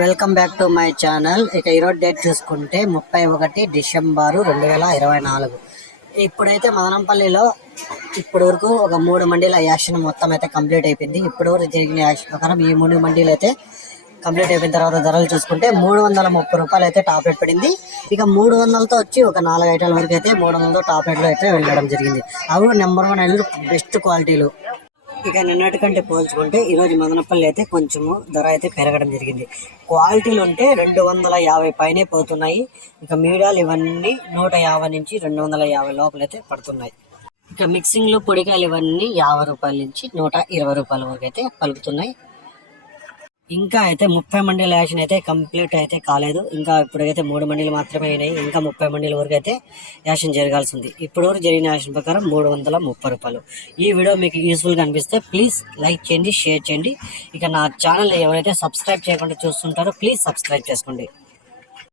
Welcome back to my channel. ఇక ఈరోజు date చూసుకుంటే ముప్పై ఒకటి డిసెంబరు రెండు వేల ఇరవై నాలుగు. ఇప్పుడైతే మదనంపల్లిలో ఇప్పటి వరకు ఒక మూడు మండీల యాక్షన్ మొత్తం అయితే కంప్లీట్ అయిపోయింది. ఇప్పటి వరకు జరిగిన యాక్షన్ ప్రకారం ఈ మూడు మండీలు అయితే కంప్లీట్ అయిపోయిన తర్వాత ధరలు చూసుకుంటే మూడు వందల ముప్పై రూపాయలు అయితే టాప్ రేట్ పడింది. ఇక మూడు వందలతో వచ్చి ఒక నాలుగు ఐటెల వరకు అయితే మూడు వందలతో టాప్ రేట్లో అయితే వెళ్ళడం జరిగింది. అవి నెంబర్ వన్ ఐదు బెస్ట్ క్వాలిటీలు. ఇక నిన్నటి కంటే పోల్చుకుంటే ఈరోజు మదనపల్లి అయితే కొంచెము ధర అయితే పెరగడం జరిగింది. క్వాలిటీలు ఉంటే రెండు వందల యాభై పైనే పోతున్నాయి. ఇక మీడియాలు ఇవన్నీ నూట యాభై నుంచి రెండు వందల యాభై లోపలైతే పడుతున్నాయి. ఇక మిక్సింగ్లో పొడికాయలు ఇవన్నీ యాభై రూపాయల నుంచి నూట ఇరవై రూపాయల వరకు అయితే పలుకుతున్నాయి. ఇంకా అయితే ముప్పై మండీల యాక్షన్ అయితే కంప్లీట్ అయితే కాలేదు. ఇంకా ఇప్పటికైతే మూడు మండీలు మాత్రమే అయినాయి. ఇంకా ముప్పై మండీల వరకు అయితే యాక్షన్ జరగాల్సి ఉంది ఇప్పటి వరకు జరిగిన యాక్షన్ ప్రకారం మూడు వందల ముప్పై రూపాయలు. ఈ వీడియో మీకు యూస్ఫుల్గా అనిపిస్తే ప్లీజ్ లైక్ చేయండి షేర్ చేయండి. ఇక నా ఛానల్ ఎవరైతే సబ్స్క్రైబ్ చేయకుండా చూస్తుంటారో ప్లీజ్ సబ్స్క్రైబ్ చేసుకోండి.